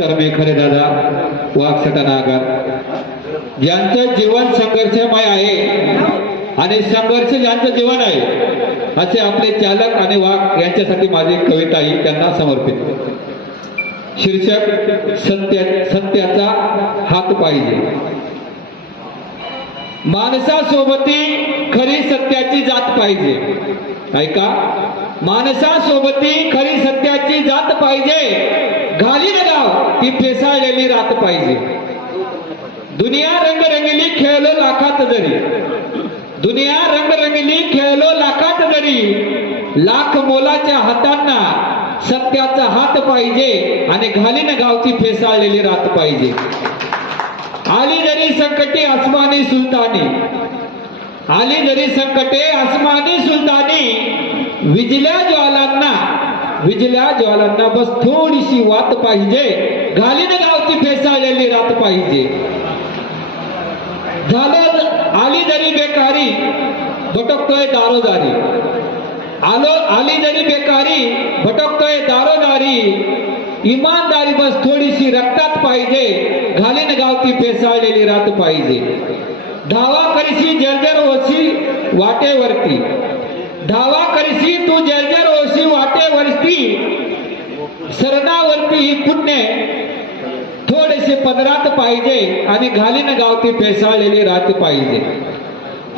कर्मे खरे दादा वाघसटा नागर ज्यांचं जीवन संघर्षमय आहे आणि संघर्ष ज्यांचं जीवन आहे असे आपले चालक आणि वाघ यांच्यासाठी माझी कविता ही त्यांना समर्पित. शीर्षक सत्य सत्याचा हात पाहिजे. माणसासोबती खरी सत्याची जात पाहिजे. ऐका. माणसासोबती खरी सत्याची जात पाहिजे. घाली गाव ती फेसाळलेली रात पाहिजे. दुनिया रंगरंगली खेळलो लाखात जरी. दुनिया रंगरंगली खेळलो लाखात जरी. लाख मोलाच्या हातांना सत्याचा हात पाहिजे आणि घालीन गावची फेसाळलेली रात पाहिजे. आली जरी संकटे आसमानी सुलतानी. आली जरी संकटे आसमानी सुलतानी विजल्या ज्वालांना विजल्या ज्वालांना बस थोडीशी वात पाहिजे. घालीन गावची फेसाळलेली रात पाहिजे. झालं आली जरी बेकारी भटकतोय दारोदारी. आलो आली जरी बेकारी भटकतोय दारोदारी. इमानदारी बस थोडीशी रक्तात पाहिजे. घालीन गावती पेसाळलेली रात पाहिजे. धावा करीशी जर्जर होशी वाटेवरती. धावा करशी तू जर्जर ओशी वाटेवरती सरदावरती ही पुण्य. थोडेसे पदरात पाहिजे आणि घालीन गावती पेसाळलेली रात पाहिजे.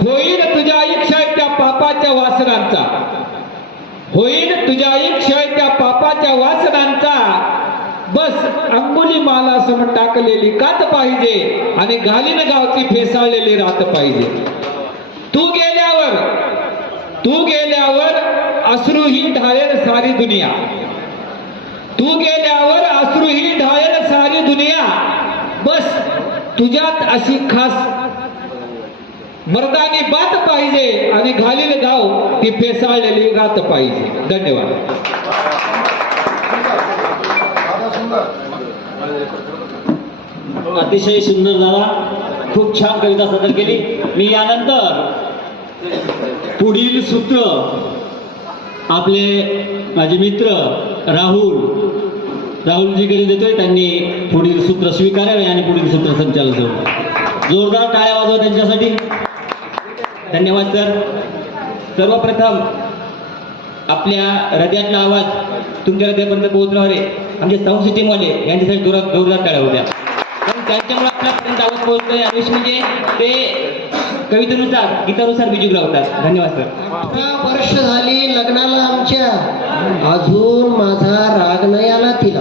होईल तुझ्या इच्छा त्या पापाच्या वासनांचा. होईल तुझ्या इच्छा त्या पापाच्या वासनांचा. बस अंगुली माला समोर टाकलेली कात पाहिजे आणि घालीन गावची फेसाळलेली रात पाहिजे. तू गेल्यावर तू गेल्यावर अश्रूही ढाळेल सारी दुनिया. तू गेल्यावर अश्रूही ढाळेल सारी दुनिया. बस तुझ्यात अशी खास मर्दानी बात पाहिजे आणि घालील गाव ती फेसाळलेली रात पाहिजे. धन्यवाद. अतिशय सुंदर झाला. खूप छान कविता सादर केली. मी यानंतर पुढील सूत्र आपले माझे मित्र राहुल राहुलजीकडे देतोय त्यांनी पुढील सूत्र स्वीकारावे आणि पुढील सूत्र संचालन जोरदार टाळ्या वाजवा त्यांच्यासाठी. धन्यवाद सर. सर्वप्रथम आपल्या हृदयातला आवाज तुमच्या हृदयापर्यंत पोहोचणारे आमचे साऊंड सिस्टीमवाले यांच्यासाठी जोरात जोरदार टाळ्या होत्या पण त्यांच्यामुळे आपल्यापर्यंत आवाज पोहोचतोय. आयुष म्हणजे ते कवितेनुसार गीतानुसार म्युझिक लावतात. धन्यवाद सर अठरा वर्ष झाली लग्नाला आमच्या. अजून माझा राग नाही आला तिला.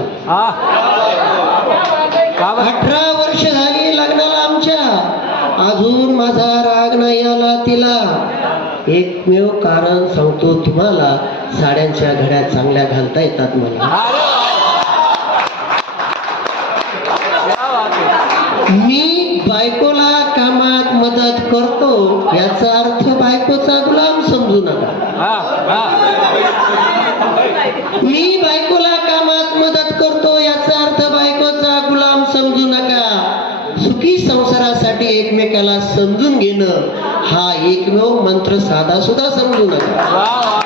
अठरा वर्ष झाली लग्नाला आमच्या. अजून माझा राग नाही आला तिला. एकमेव कारण सांगतो तुम्हाला साड्यांच्या घड्या चांगल्या घालता येतात मला मी बायकोला कामात मदत करतो याचा अर्थ बायकोचा गुलाम समजू नका. सुखी संसारासाठी एकमेकाला समजून घेणं हा एकमेव मंत्र साधा सुद्धा समजू नका.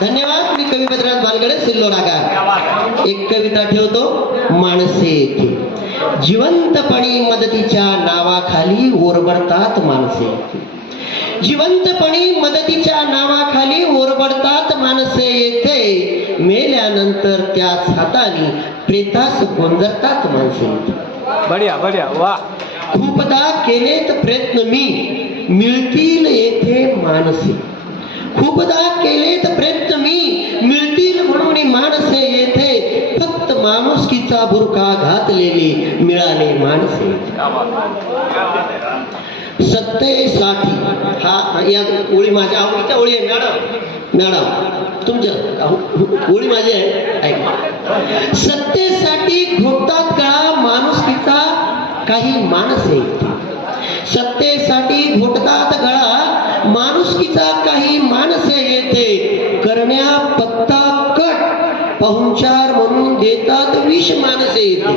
धन्यवाद. मी कवी भद्रात बालगडे सिल्लो नागा एक कविता ठेवतो माणसे जिवंतपणी मदतीच्या नावाखाली ओरबडतात माणसे जिवंतपणी मदतीच्या नावाखाली ओरबडतात माणसे येथे. मेल्यानंतर त्याच हाताने प्रेतास गोंजरतात माणसे. बढिया बढिया वा. खूपदा केलेत प्रयत्न मी. मिळतील येथे माणसे. खूपदा केलेत प्रयत्न मी. मिळतील म्हणून माणसे येथे. फक्त माणुसकीचा बुरखा घातलेली मिळाले माणसे. सत्तेसाठी. हा या ओळी माझ्या आवडीच्या ओळी आहे मॅडम. मॅडम तुमच्या हो, हो, ओळी माझी आहे. सत्तेसाठी घोटतात गळा माणुसकीचा काही माणस आहे. सत्तेसाठी घोटतात गळा माणुसकीचा काही माणसे येते करण्या पत्ता कट पाहुणचार म्हणून देतात विष माणसे येते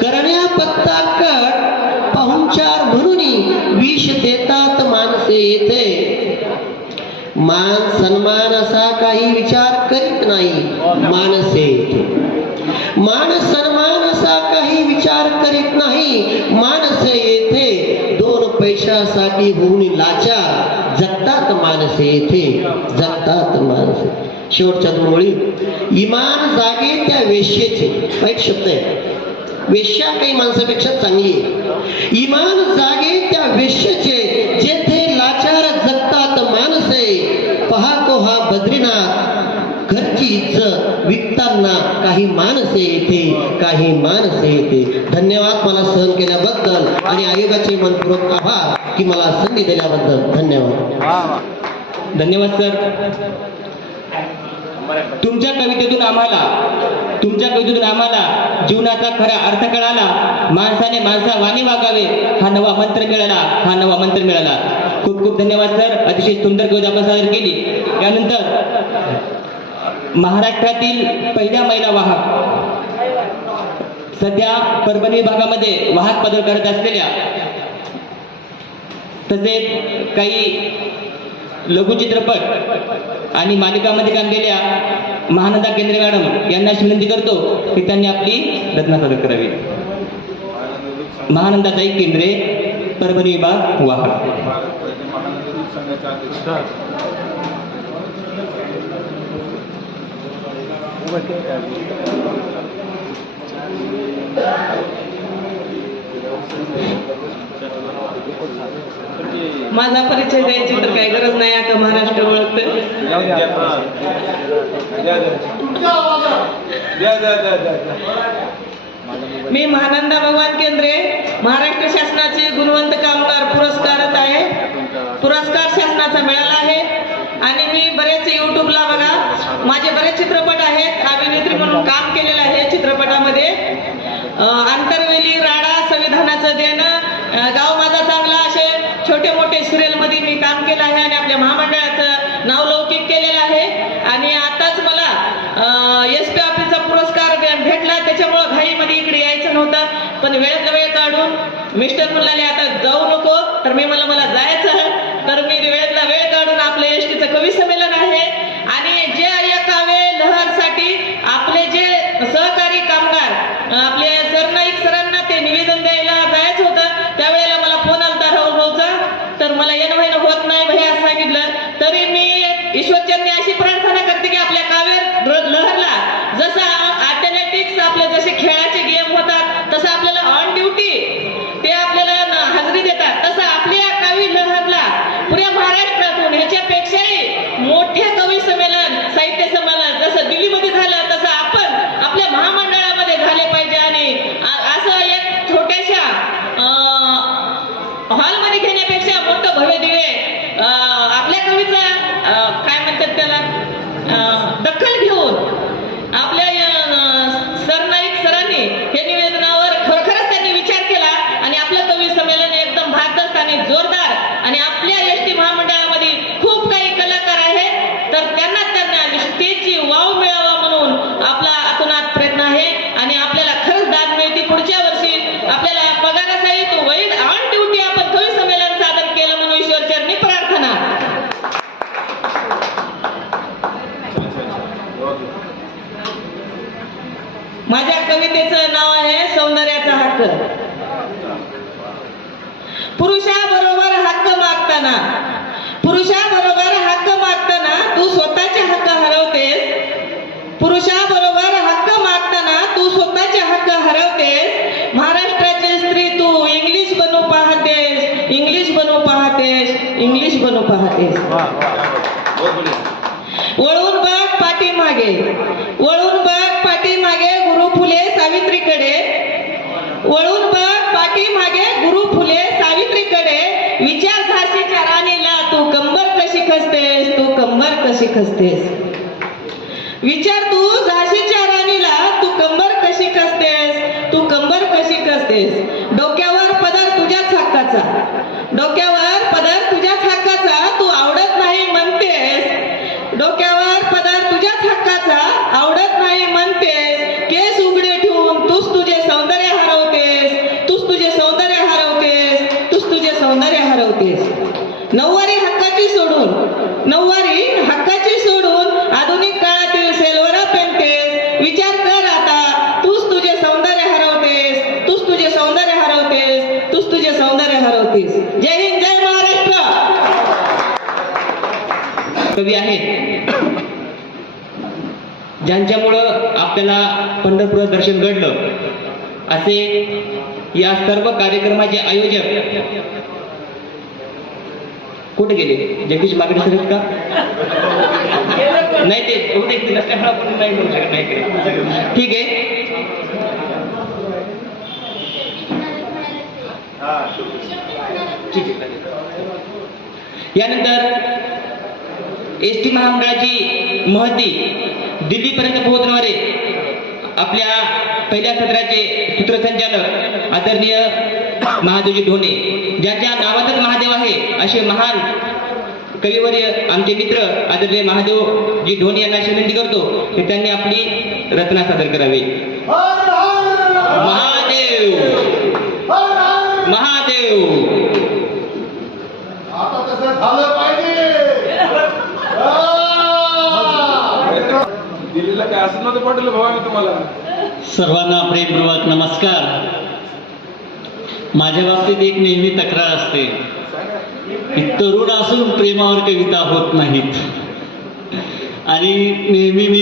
करण्या पत्ता कट पाहुणचार म्हणून विष देतात माणसे येते मान सन्मान असा काही विचार करीत नाही माणसे येते माणसे सन्मान असा काही विचार करीत नाही माणसे येथे दोन पैशासाठी होऊन लाचार जगतात माणसे येथे जगतात माणसे शेवटच्या दोन ओळी इमान जागे त्या वेश्येचे. वाईट शब्द आहे. वेश्या काही माणसापेक्षा चांगली आहे. इमान जागे त्या वेश्येचे जेथे लाचार जगतात माणसे. पहातो हा बद्रीनाथ. घरची इज्जत विकताना काही माणसे येते काही माणसे येते धन्यवाद मला सहन केल्याबद्दल आणि आयोगाचे मनपूर्वक आभार की मला संधी दिल्याबद्दल. धन्यवाद. धन्यवाद सर तुमच्या कवितेतून आम्हाला तुमच्या कवितेतून आम्हाला जीवनाचा खरा अर्थ कळाला. माणसाने माणसा वाणी वागावे हा नवा मंत्र मिळाला हा नवा मंत्र मिळाला. खूप खूप धन्यवाद सर. अतिशय सुंदर कविता आपण सादर केली. यानंतर महाराष्ट्रातील पहिल्या महिला वाहक. सध्या परभणी भागामध्ये वाहक पदर करत असलेल्या तसेच काही लघुचित्रपट आणि मालिकामध्ये काम केलेल्या महानंदा केंद्रे मॅडम यांना अशी विनंती करतो की त्यांनी आपली रत्ना सादर करावी. महानंदाताई केंद्रे परभणी विभाग वाहक माझा परिचय द्यायची तर काही गरज नाही आता महाराष्ट्र ओळखते मी महानंदा भगवान केंद्रे महाराष्ट्र शासनाचे गुणवंत कामगार पुरस्कारत आहे. पुरस्कार शासनाचा मिळाला आहे. आणि मी बरेच युट्यूबला बघा माझे बरेच चित्रपट आहेत अभिनेत्री म्हणून काम केलेलं आहे चित्रपटामध्ये. आंतरवेली राडा संविधानाचं देणं गाव माझा चांगला असे छोटे मोठे सिरियलमध्ये मी काम केलं आहे आणि आपल्या महामंडळाचं नाव लौकिक केलेलं आहे. आणि आताच मला एस पी ऑफिसचा पुरस्कार भेटला त्याच्यामुळं घाईमध्ये इकडे यायचं नव्हतं. पण वेळेत वेळ काढून मिस्टर म्हणाले आता जाऊ नको तर मी मला मला जायचं तर मी वेळेतला वेळ काढून आपलं एस टीचं कशी खसतेस विचार तू झाशीच्या राणीला तू कंबर कशी कसतेस? तू कंबर कशी कसतेस? ज्यांच्यामुळं आपल्याला पंढरपूर दर्शन घडलं. असे या सर्व कार्यक्रमाचे आयोजक कुठे गेले? जगदीश मागणी सर का? नाही ते बहुतेक आपण नाही शकत नाही ठीक आहे. ठीक आहे. यानंतर एस टी महामंडळाची महती दिल्लीपर्यंत पोहोचणारे आपल्या पहिल्या सत्राचे सूत्रसंचालक आदरणीय महादेवजी ढोणे ज्याच्या नावातच महादेव आहे असे महान कविवर्य आमचे मित्र आदरणीय महादेवजी ढोणे यांना अशी विनंती करतो की त्यांनी आपली रचना सादर करावी. महादेव! महादेव! आता तसं झालं पाहिजे दिल्लीला काय असं नव्हतं पाठवलं भावा तुम्हाला. सर्वांना प्रेमपूर्वक नमस्कार. माझ्या बाबतीत एक नेहमी तक्रार असते. तरुण असून प्रेमावर कविता होत नाहीत. आणि नेहमी मी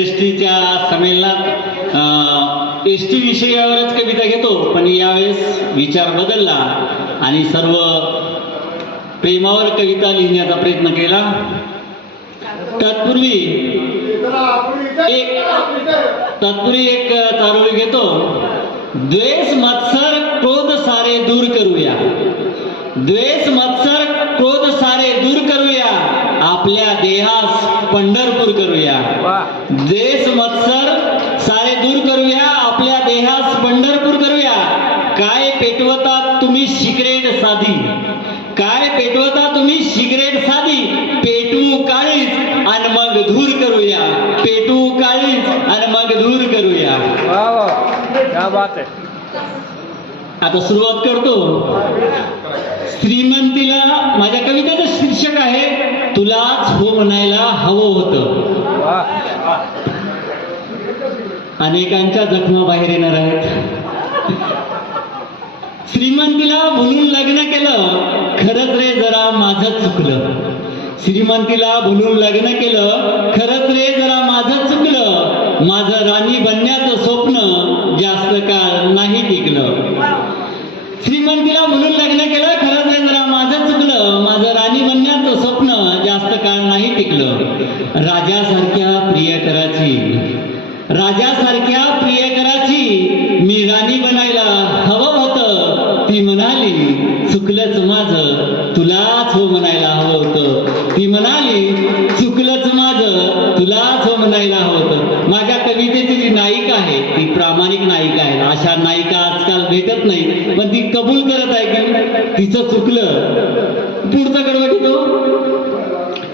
एस टीच्या संमेलनात एस टी विषयावरच कविता घेतो पण यावेळेस विचार बदलला आणि सर्व प्रेमावर कविता लिहिण्याचा प्रयत्न केला. तत्पूर्वी एक तत्पूर्वी एक चारोळी घेतो. द्वेष मत्सर क्रोध सारे दूर करूया. द्वेष मत्सर क्रोध सारे दूर करूया. आपल्या देहास पंढरपूर करूया. द्वेष मत्सर सारे दूर करूया. आपल्या देहास पंढरपूर करूया. काय पेटवता तुम्ही सिगरेट साधी? काय पेटवता तुम्ही सिगरेट साधी? पेटवू काळीच आणि मग धूर करूया पेटवू काळीच आणि मग धूर करूया क्या बात आहे आता सुरुवात करतो. श्रीमंतीला माझ्या कवितेचं शीर्षक आहे तुलाच हो म्हणायला हवं होतं. अनेकांच्या जखमा बाहेर येणार आहेत. श्रीमंतीला बोलून लग्न केलं खरंच रे जरा माझं चुकलं. श्रीमंतीला बोलून लग्न केलं खरंच रे जरा माझं चुकलं. माझं राणी बनण्याचं स्वप्न काळ नाही कबूल करत आहे की तिचं चुकलं. पुढचं कडवं घेतो.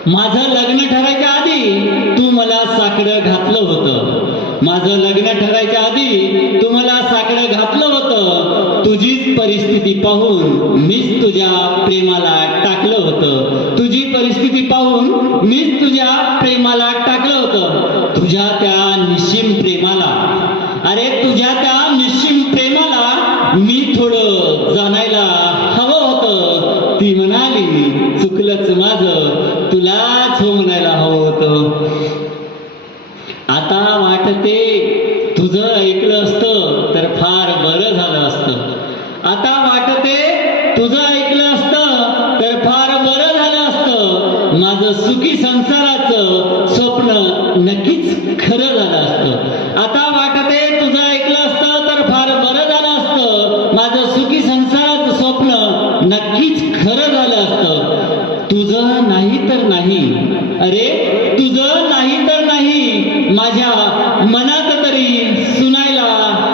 माझं लग्न ठरायच्या आधी तू मला साकडं घातलं होतं. माझं लग्न ठरायच्या आधी तू मला साकडं घातलं होतं. तुझीच परिस्थिती पाहून मीच तुझ्या प्रेमाला टाकलं होतं. तुझी परिस्थिती पाहून मीच तुझ्या प्रेमाला टाकलं होतं तुझ्या त्या निश्चिम प्रेमाला अरे तुझ्या त्या निश्चिम प्रेमाला मी थोडं जाणायला हवं होतं ती म्हणाली चुकलंच माझं तुलाच हो म्हणायला हवं होतं. आता वाटते तुझं ऐकलं असतं तर फार बरं झालं असतं आता वाटते तुझं ऐकलं असतं तर फार बरं झालं असतं माझं सुखी संसाराचं स्वप्न नक्कीच खरं झालं असतं आता वाटते तुझं ऐकलं असतं तर फार बरं झालं असतं माझं सुखी संसाराचं स्वप्न नक्कीच खरं झालं असतं तुझं नाही तर नाही अरे तुझं नाही तर नाही माझ्या मनात तरी सुनायला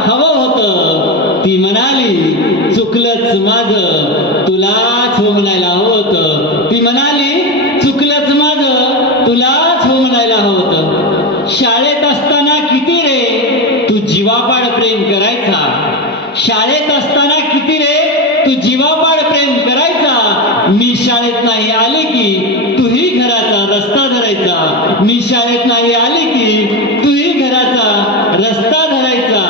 हवं होतं ती म्हणाली चुकलंच माझं तुलाच हो म्हणायला हवं होतं ती म्हणाली चुकलंच माझं तुलाच हो म्हणायला हवं होतं शाळेत असताना किती रे तू जीवापाड प्रेम करायचा शाळेत असताना किती रे तू जीवापाड प्रेम करायचा. मी शाळेत नाही आले की तूही घराचा रस्ता धरायचा. मी शाळेत नाही आले की तूही घराचा रस्ता धरायचा.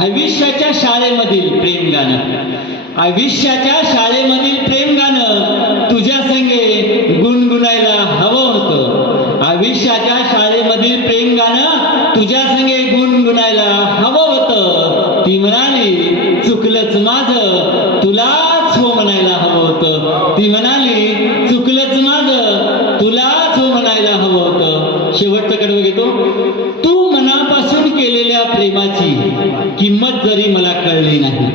आयुष्याच्या शाळेमधील प्रेम गाणं. आयुष्याच्या शाळे प्रेम गाणं तुझ्या संगे गुणगुणाय गुणगुणायला हवं होतं ती म्हणाली चुकलंच माझं तुलाच हो म्हणायला हवं होतं ती म्हणाली चुकलंच माझं तुलाच हो म्हणायला हवं होतं शेवटचं कडवं घेतो तू मनापासून केलेल्या प्रेमाची किंमत जरी मला कळली नाही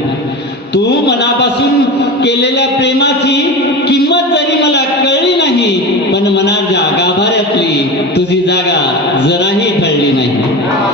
तू मनापासून केलेल्या प्रेमाची किंमत जरी मला कळली नाही पण मनाच्या गाभाऱ्यातली तुझी जागा जराही कळली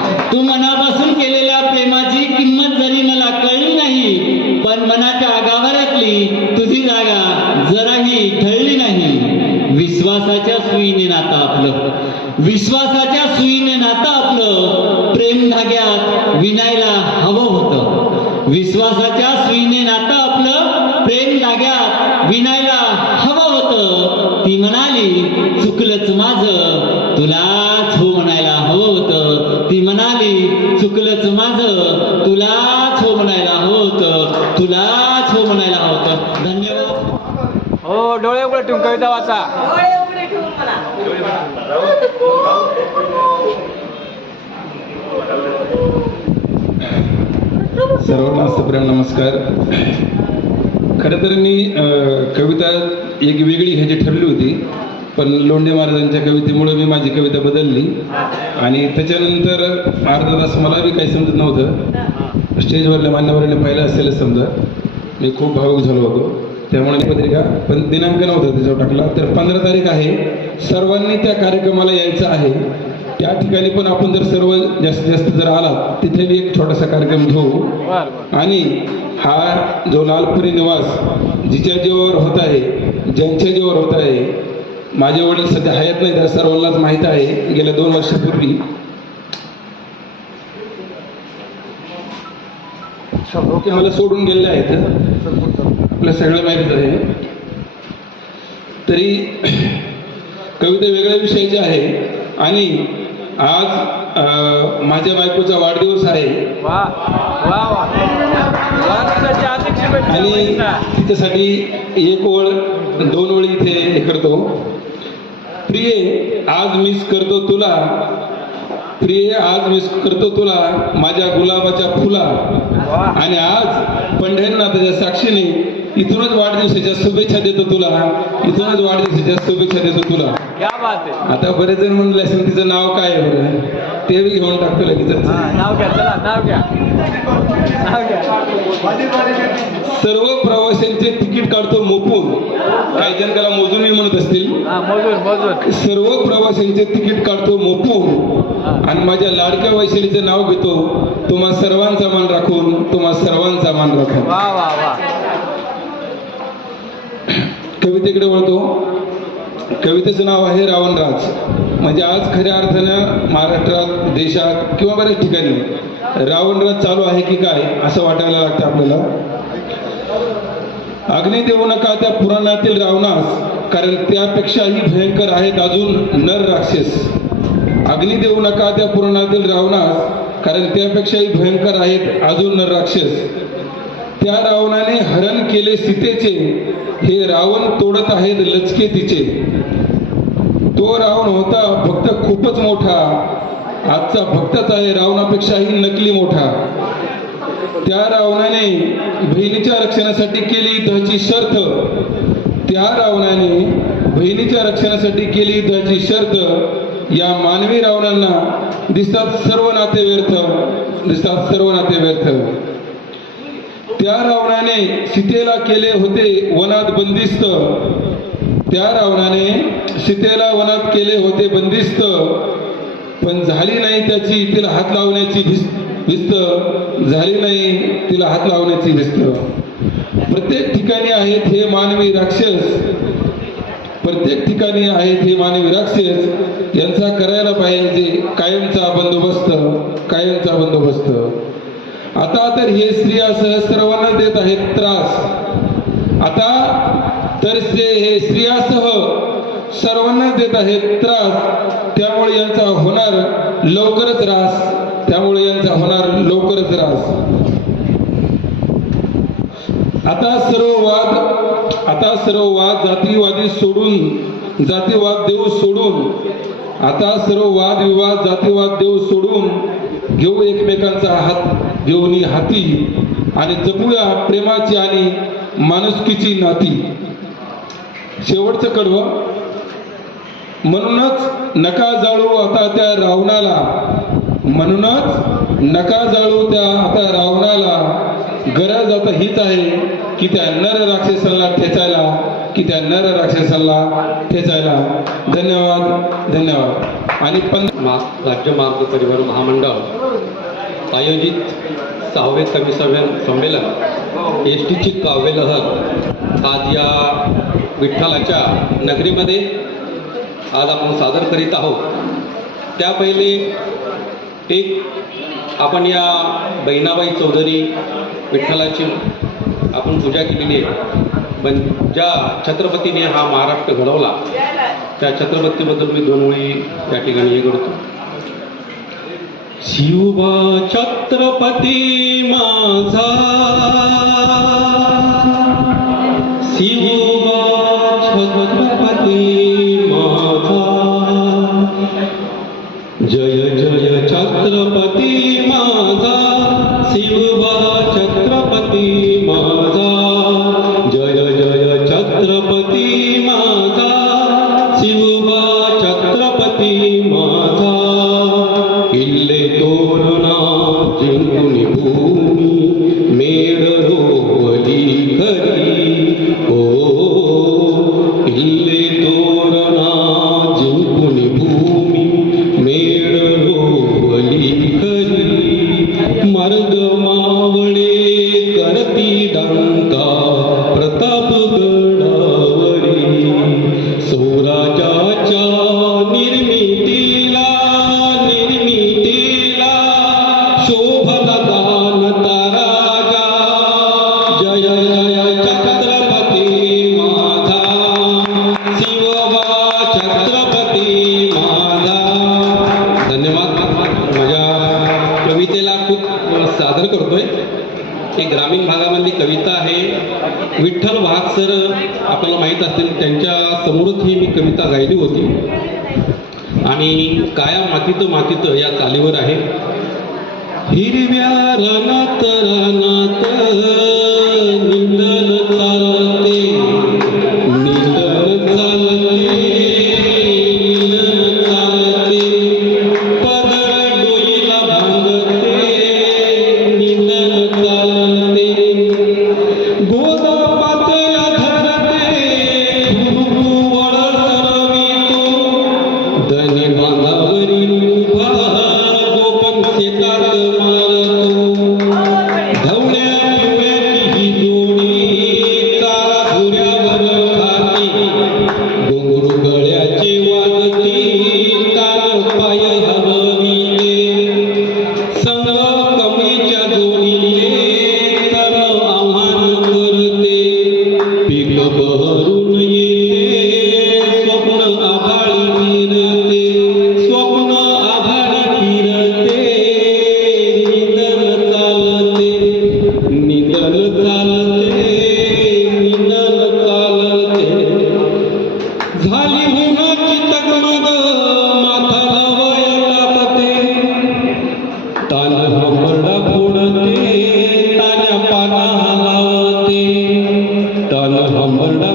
नाही तू मनापासून केलेल्या प्रेमाची किंमत जरी मला कळली नाही पण मनाच्या गाभाऱ्यातली तुझी जागा जराही कळली नाही विश्वासाच्या सुईने नातं आपलं विश्वासाच्या सुईने नातं आपलं प्रेम धाग्यात विणायला हवं होतं विश्वासाच्या सुईने नातं आपलं प्रेम धाग्यात विणायला हवं होतं ती म्हणाली चुकलंच माझं तुलाच हो म्हणायला हवं होतं ती म्हणाली चुकलंच माझं तुलाच हो म्हणायला हवं होतं तुलाच हो म्हणायला हवं होतं धन्यवाद हो डोळे उघडे ठेवून कविता वाचा डोळे उघडे ठेवून म्हणा सर्वांना सप्रेम नमस्कार. खरं तर मी कविता एक वेगळी ह्याची ठरली होती पण लोंढे महाराजांच्या कवितेमुळे मी माझी कविता बदलली. आणि त्याच्यानंतर अर्धा तास मला बी काही समजत नव्हतं. स्टेजवरल्या मान्यवरांनी पाहिलं असेलच समजा. मी खूप भावूक झालो होतो. त्यामुळे पत्रिका पण दिनांक नव्हता त्याच्यावर टाकला. तर पंधरा तारीख आहे. सर्वांनी त्या कार्यक्रमाला यायचं आहे. त्या ठिकाणी पण आपण जर सर्व जास्तीत जास्त जर आलात तिथे बी एक छोटासा कार्यक्रम घेऊ. आणि हा जो लालपुरी निवास जिच्या जीवावर होत आहे ज्यांच्या जीवावर होत आहे माझे वडील सध्या हयात नाही तर सर्वांनाच माहीत आहे गेल्या दोन वर्षापूर्वी. मला सोडून गेलेले आहेत. आपल्या सगळं माहितीच आहे. तरी कविता वेगळ्या विषयाची आहे. आणि आज माझ्या बायकोचा वाढदिवस आहे. आणि. तिच्यासाठी एक ओळ दोन ओळी इथे हे करतो. प्रिये आज मिस करतो तुला. प्रिये आज मिस करतो तुला माझ्या गुलाबाच्या फुला. आणि आज पंढरीनाथाच्या साक्षीने इथूनच वाढदिवसाच्या शुभेच्छा देतो तुला. इथूनच वाढदिवसाच्या शुभेच्छा देतो तुला. आता बरेच जण म्हणले असेल तिचं नाव काय आहे बरं? ते बी घेऊन टाकतो लगेच. हा सर्व प्रवाशांचे तिकीट काढतो मोपून. काही जण त्याला मोजून मी म्हणत असतील. सर्व प्रवाशांचे तिकीट काढतो मोपून. आणि माझ्या लाडक्या वैशालीचं नाव घेतो. तुम्हा सर्वांचा मान राखून तुम्हा सर्वांचा मान राखून. कवितेकडे वळतो. कवितेचं नाव आहे रावणराज. म्हणजे आज खऱ्या अर्थानं महाराष्ट्रात देशात किंवा बऱ्याच ठिकाणी रावणराज चालू आहे की काय असं वाटायला लागतं आपल्याला. अग्नी देऊ नका त्या पुराणातील रावणास कारण त्यापेक्षाही भयंकर आहेत अजून नर राक्षस. अग्नी देऊ नका त्या पुराणातील रावणास कारण त्यापेक्षाही भयंकर आहेत अजून नर राक्षस. त्या रावणाने हरण केले सीतेचे. हे रावण तोडत आहेत लचके तिचे तो रावण होता भक्त खूपच मोठा. आजचा भक्तच आहे रावणापेक्षाही नकली मोठा. त्या रावणाने बहिणीच्या रक्षणासाठी केली युद्धाची शर्त. त्या रावणाने बहिणीच्या रक्षणासाठी केली युद्धाची शर्त. या मानवी रावणांना दिसतात सर्व नाते व्यर्थ. दिसतात सर्व नाते व्यर्थ. त्या रावणाने सीतेला केले होते वनात बंदिस्त. त्या रावणाने सीतेला वनात केले होते बंदिस्त. पण झाली नाही त्याची तिला हात लावण्याची भिस्त. झाली नाही तिला हात लावण्याची भिस्त. प्रत्येक ठिकाणी आहेत हे मानवी राक्षस. प्रत्येक ठिकाणी आहेत हे मानवी राक्षस. यांचा करायला पाहिजे कायमचा बंदोबस्त कायमचा बंदोबस्त. आता तर हे स्त्रिया सर्वांना देत आहेत त्रास. आता तर हे स्त्रियासह सर्वांना देत आहेत त्रास त्यामुळे यांचा होणार लवकरच रास त्यामुळे यांचा होणार लवकरच रास आता सर्व वाद आता सर्व वाद जातीवादी सोडून जातीवाद देऊ सोडून आता सर्व वाद विवाद जातीवाद देऊ सोडून घेऊ एकमेकांचा हात घेऊन हाती आणि जपूया प्रेमाची आणि माणुसकीची नाती. शेवटचं कडवं. म्हणूनच नका जाळू आता त्या रावणाला. म्हणूनच नका जाळू त्या आता रावणाला. गरज आता हीच आहे की त्या नर राक्षसाला ठेचायला की त्या नर राक्षसाला ठेचायला धन्यवाद धन्यवाद. आणि पण मा राज्य मार्ग परिवहन महामंडळ आयोजित सहावे कवी संवे- संमेलन एस टीची काव्यलहर आज या विठ्ठलाच्या नगरीमध्ये आज आपण सादर करीत आहोत. त्या पहिले एक आपण या बहिणाबाई चौधरी विठ्ठलाची आपण पूजा केलेली आहे. पण ज्या छत्रपतीने हा महाराष्ट्र घडवला त्या छत्रपतीबद्दल मी दोन वेळी त्या ठिकाणी हे करतो. शिव छत्रपती माझा Volver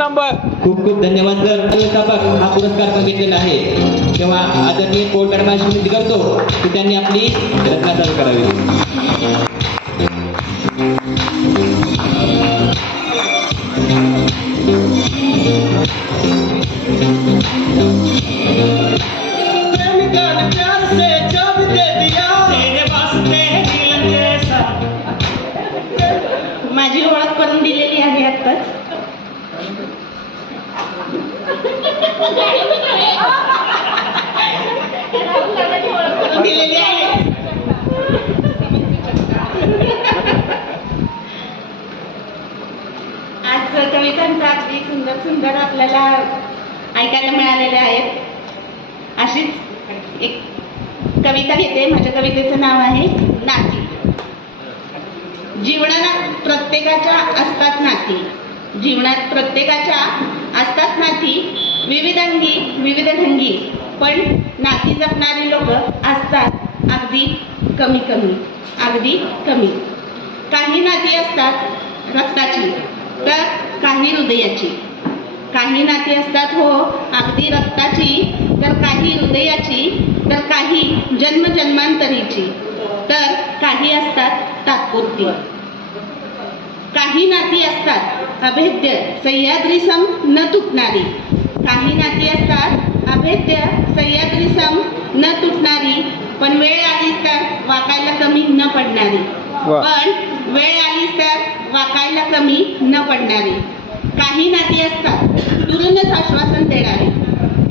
नंबर. खूप खूप धन्यवाद सर. व्यवस्थापक हा पुरस्कार तो घेतलेला आहे. तेव्हा आदरणीय कोर्ट विनंती करतो की त्यांनी आपली रचना चालू करावी. अशीच एक कविता घेते. माझ्या कवितेचं नाव आहे नाती. जीवनात प्रत्येकाच्या असतात नाती. जीवनात प्रत्येकाच्या असतात नाती. विविधांगी विविध ढंगी पण नाती जपणारी लोक असतात अगदी कमी कमी. अगदी कमी. काही नाती असतात रक्ताची तर काही हृदयाची. काही नाती असतात हो अगदी रक्ताची तर काही हृदयाची तर काही जन्मजन्मांतरीची तर काही असतात तात्पुरती. काही नाती असतात अभेद्य सह्याद्रीसम न तुटणारी. काही नाती असतात अभेद्य सह्याद्रीसम न तुटणारी. पण वेळ आलीच तर वाकायला कमी न पडणारी. पण वेळ आलीच तर वाकायला कमी न पडणारी. काही नाती असतात दुरूनच आश्वासन देणारी.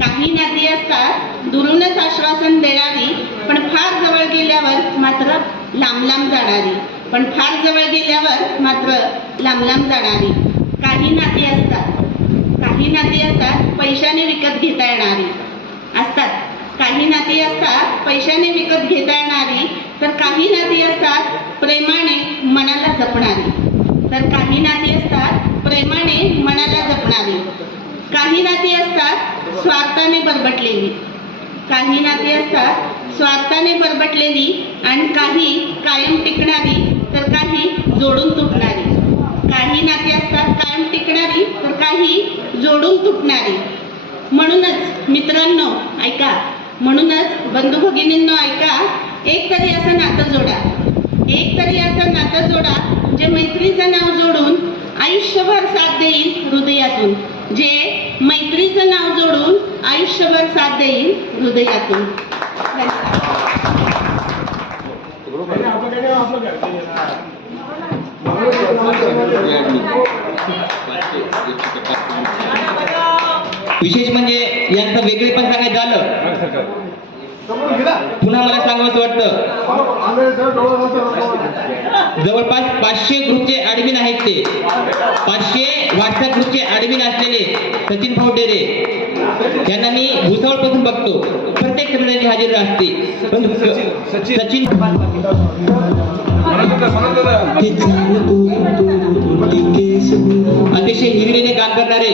काही नाती असतात दुरूनच आश्वासन देणारी पण फार जवळ गेल्यावर मात्र लांब लांब जाणारी. पण फार जवळ गेल्यावर मात्र लांब लांब जाणारी. काही नाती असतात काही नाती असतात पैशाने विकत घेता येणारी. असतात. काही नाती असतात पैशाने विकत घेता येणारी तर काही नाती असतात प्रेमाने मनाला जपणारी. तर काही नाती असतात प्रेमाने मनाला जपणारी. काही नाती असतात स्वार्थाने बरबटलेली. काही नाती असतात स्वार्थाने बरबटलेली आणि काही कायम टिकणारी तर काही जोडून तुटणारी. काही नाती असतात कायम टिकणारी तर काही जोडून तुटणारी. म्हणूनच मित्रांनो ऐका. म्हणूनच बंधू भगिनींनो ऐका. एक तरी असं नातं जोडा. एक तरी असं नातं जोडा. जे मैत्रीचं नाव जोडून आयुष्यभर साथ देईल हृदयातून. जे मैत्रीचं नाव जोडून आयुष्यभर साथ देईल हृदयातून. धन्यवाद. विशेष म्हणजे यांचं वेगळे पण सांगायचं झालं. पुन्हा मला सांगावंसं वाटतं. जवळपास पाचशे ग्रुपचे ऍडमिन आहेत ते. पाचशे व्हॉट्सअप ग्रुपचे ऍडमिन असलेले सचिन भावडेरे यांना मी भुसावळपासून बघतो. प्रत्येक सेमिनारची हजेरी असते. पण सचिन अतिशय हिरिरीने काम करणारे.